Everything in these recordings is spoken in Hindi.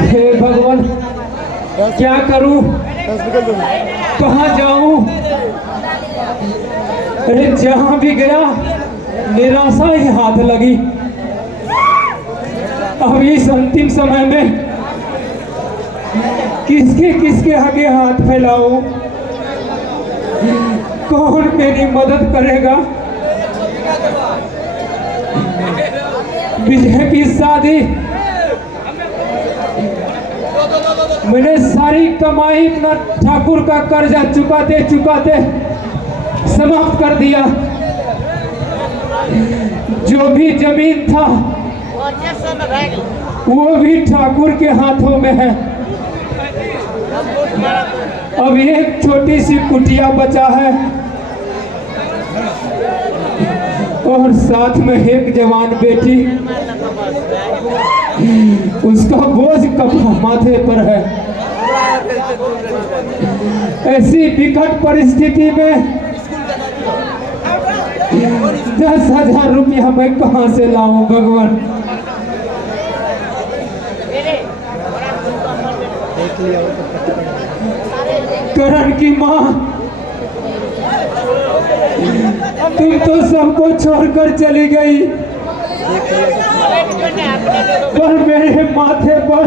हे भगवान, क्या करूं, कहाँ जाऊं? अरे जहां भी गया निराशा ही हाथ लगी। अब इस अंतिम समय में किसके किसके आगे हाथ फैलाऊं? कौन मेरी मदद करेगा? विजय की शादी मैंने सारी कमाई अपना ठाकुर का कर्जा चुकाते चुकाते समाप्त कर दिया। जो भी जमीन था वो भी ठाकुर के हाथों में है। अब एक छोटी सी कुटिया बचा है और साथ में एक जवान बेटी, उसका बोझ कपड़ा माथे पर है। ऐसी विकट परिस्थिति में 10,000 रुपया मैं कहां से लाऊं भगवान? करण की माँ, तुम तो सबको छोड़कर चली गई, पर मेरे माथे पर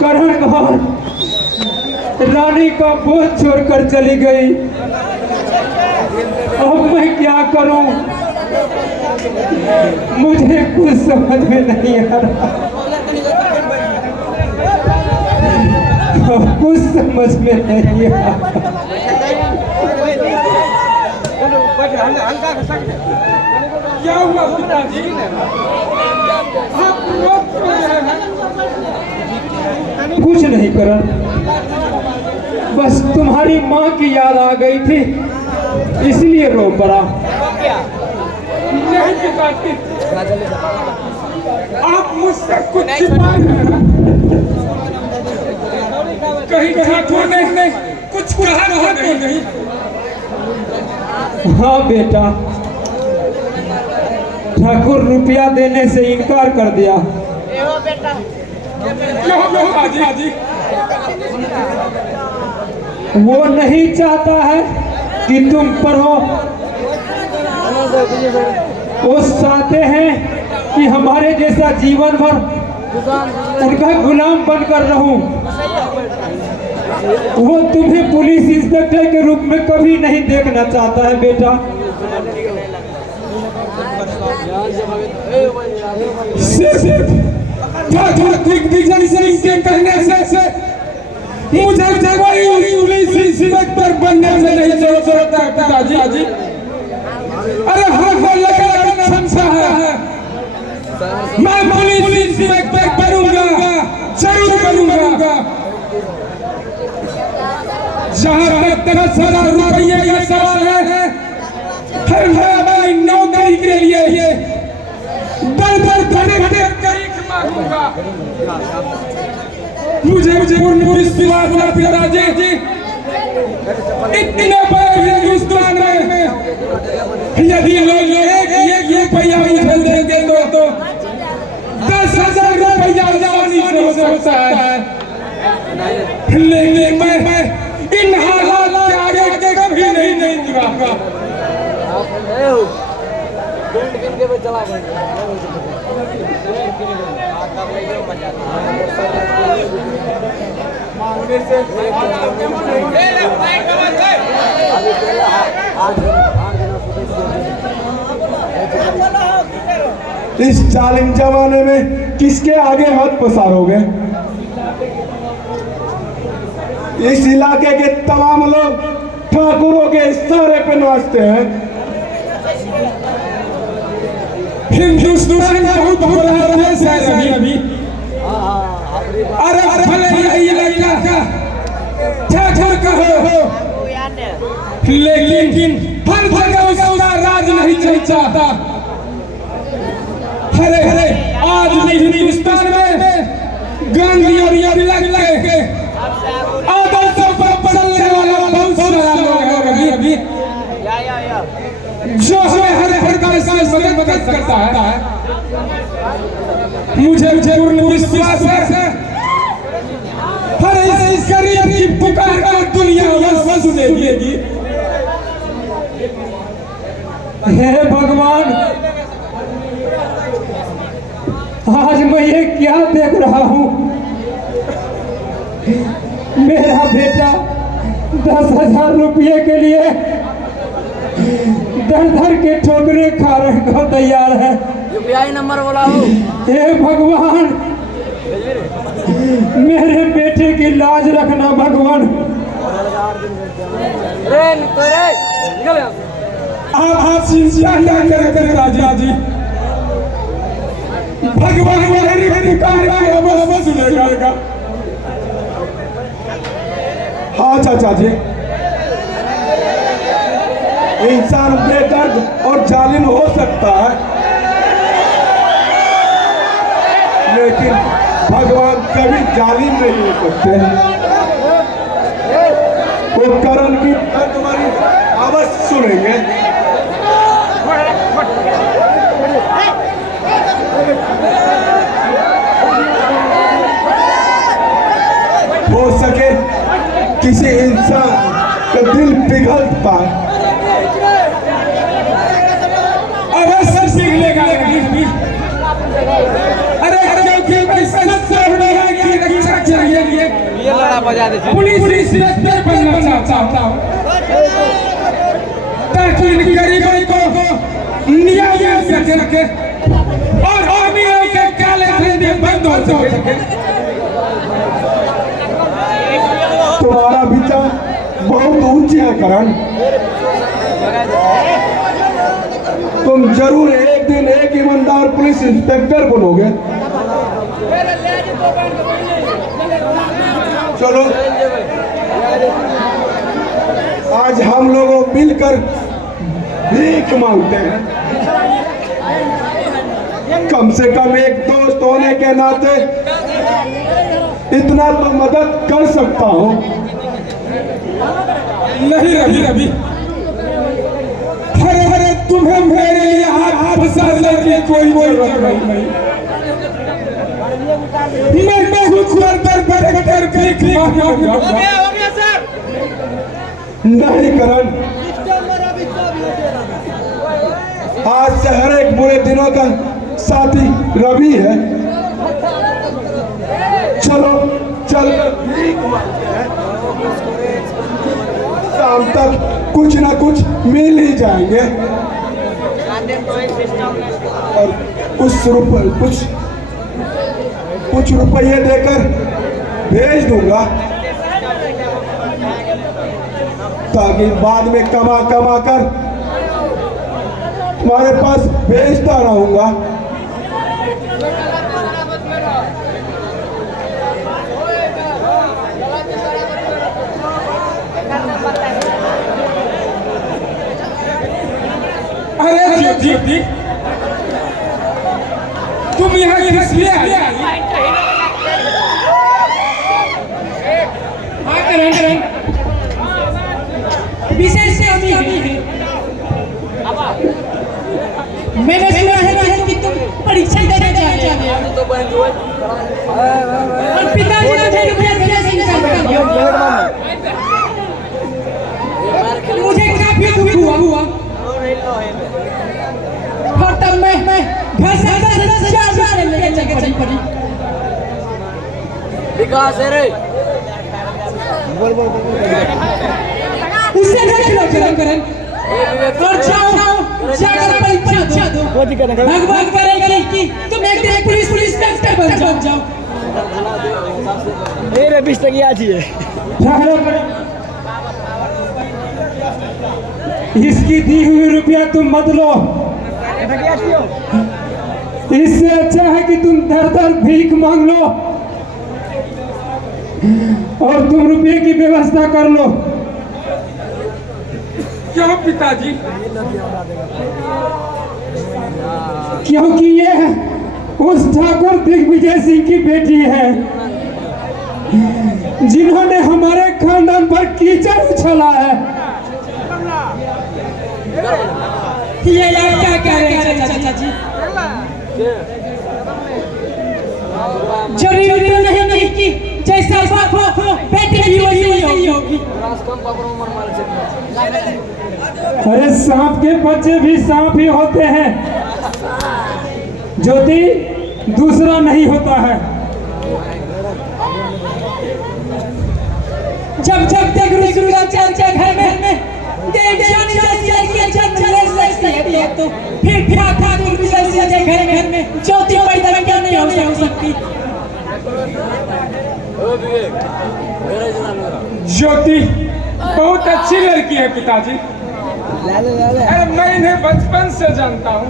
करण और रानी का बोझ छोड़कर चली गई। अब मैं क्या करूं? मुझे कुछ समझ में नहीं आ रहा। कुछ समझ में नहीं आ रहा। क्या हुआ पिताजी? कुछ नहीं करण, बस तुम्हारी माँ की याद आ गई थी इसलिए रो पड़ा। नहीं पिताजी, आप मुझसे कुछ छिपा कहीं ठाकुर ने कुछ कहा नहीं? हाँ बेटा, ठाकुर रुपया देने से इनकार कर दिया। क्यों? वो नहीं चाहता है कि तुम पढ़ो। वो चाहते हैं कि हमारे जैसा जीवन भर उनका गुलाम बनकर रहूं। वो तुम्हें पुलिस इंस्पेक्टर के रूप में कभी नहीं देखना चाहता है बेटा। के कहने से मुझे पुलिस इंस्पेक्टर बनने से नहीं जरूरत है पिताजी। अरे हाँ लगा संसार है, मैं पुलिस इंस्पेक्टर करूंगा, जरूर करूंगा। जहाँ तक 10,000 रुपये का सवाल है, हर हमारी नौकरी के लिए दर मांगूंगा। मुझे पूर्ण विश्वास है पिताजी, इतने बड़े हिंदुस्तान में यदि लोग एक रुपया मुझे देंगे तो 10,000 रुपया जवानी से होता है। लेकिन मैं इन हालात के आगे कभी नहीं दिखाऊंगा। इस जालिम जमाने में किसके आगे हाथ पसारोगे? इस इलाके के तमाम लोग ठाकुरों के इशारे पे नाचते हैं। हिंदुस्तान बहुत बड़ा देश है अभी। अरे भले यही लड़का ठाकुर कहो, लेकिन हर जगह उसका राज नहीं चलता। अरे आज भी हिंदुस्तान में गांधी और तिलक के आदर्शों पर चलने वाला बहुत सारा लोग है अभी जो हमें हर प्रकार से मदद करता है। मुझे पूर्ण विश्वास है हर इस गरीब की पुकार को दुनिया सुनेगी। हे भगवान, आज मैं ये क्या देख रहा हूँ? मेरा बेटा 10,000 रुपये के लिए दर के ठोकरे खाने को तैयार है। यूपीआई नंबर बोला हो। हे भगवान, मेरे बेटे की लाज रखना भगवान। आप चिंता न करें राजा जी, भगवान मेरी पुकार को अवश्य सुनेगा। हाँ चाचा जी, इंसान बेदर्द और जालिम हो सकता है, लेकिन भगवान कभी जालिम नहीं हो सकते। वो करण की तुम्हारी अवश्य सुनेंगे। हो सके किसी इंसान का दिल पिघल पाए, अवश्य पिघलेगा। अरे क्योंकि मैं सच्चा है कि रक्षा चाहिए, ये लड़ा बजा दे। पुलिस इंस्पेक्टर बनना चाहता हूँ ताकि इन गरीबों को न्याय मिल सके और अमीरों के काले धंधे बंद हो सके। तुम्हारा विचार बहुत ऊंचे है करण। तुम जरूर एक दिन एक ईमानदार पुलिस इंस्पेक्टर बनोगे। चलो आज हम लोगों मिलकर भीख मांगते हैं। कम से कम एक दोस्त होने के नाते इतना तो मदद कर सकता हूँ। नहीं रवि, अरे तुम्हें मेरे लिए हाथ फंसाने की कोई जरूरत नहीं। मैं बहुत नहीं करण, आज से हर एक बुरे दिनों का साथी रवि है। चलो चल शाम तक कुछ ना कुछ मिल ही जाएंगे और कुछ रुपये देकर भेज दूंगा ताकि बाद में कमा कर तुम्हारे पास भेजता रहूंगा। अरे जी, तुम यहाँ किस लिए आई? हाँ करण, विशेष से अभी मैंने सुना है कि तुम परीक्षा देने जा रहे हो और पिताजी ने रुपया देने से इनकार कर दिया। मुझे काफी दुख हुआ और तब मैं घर से लेके चल पड़ी। विकास है रे, उससे करें और जाकर परीक्षा दो। भगवान करेगा कि तुम एक दिन पुलिस इंस्पेक्टर बन जाओ। मेरे 20 तक याद ही है। इसकी दी हुई रुपया तुम मत लो। इससे अच्छा है कि तुम दर भीख मांग लो और तुम रुपये की व्यवस्था कर लो। क्यों पिताजी? क्योंकि ये उस ठाकुर दिग्विजय सिंह की बेटी है जिन्होंने हमारे खानदान पर कीचड़ उछाला है। ये आप क्या कह रहे हैं चाचा जी? जरूरी तो नहीं कि जैसा बाप हो बेटे भी वही होगी। अरे सांप के बच्चे भी सांप ही होते हैं ज्योति, दूसरा नहीं होता है। जब जब तक रुसुला चाचा घर में देवजानी जैसी लड़कियां जन्म ले सकती है तो फिर ठाकुर विजय सिंह के घर में ज्योति पैदा क्या नहीं हो सकती? ज्योति बहुत अच्छी लड़की है पिताजी। अरे मैं इन्हें बचपन से जानता हूँ।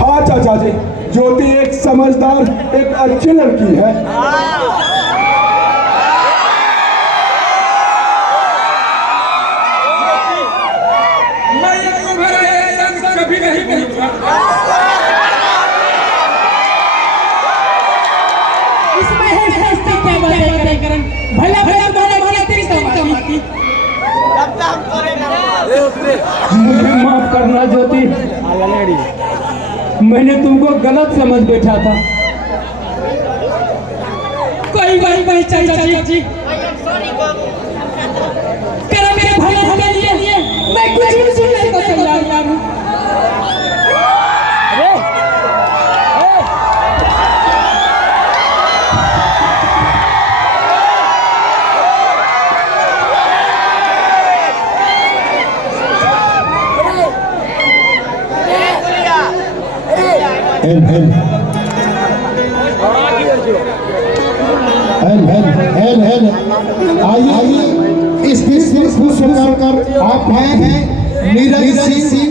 हाँ चाचा जी, ज्योति एक समझदार, एक अच्छी लड़की है। मैं ये तुम्हारा एहसान कभी नहीं भूलूंगा। इसमें है सस्ती क्या बातें करें भला भला भला भला तेरी कमाती। मुझे माफ करना ज्योति, मैंने तुमको गलत समझ बैठा था। कोई बात नहीं चाचा जी, कर मेरे भले के लिए मैं कुछ भी सुनने को तैयार हूँ। आइए इस देश को स्वीकार कर आप हैं नीरज सिंह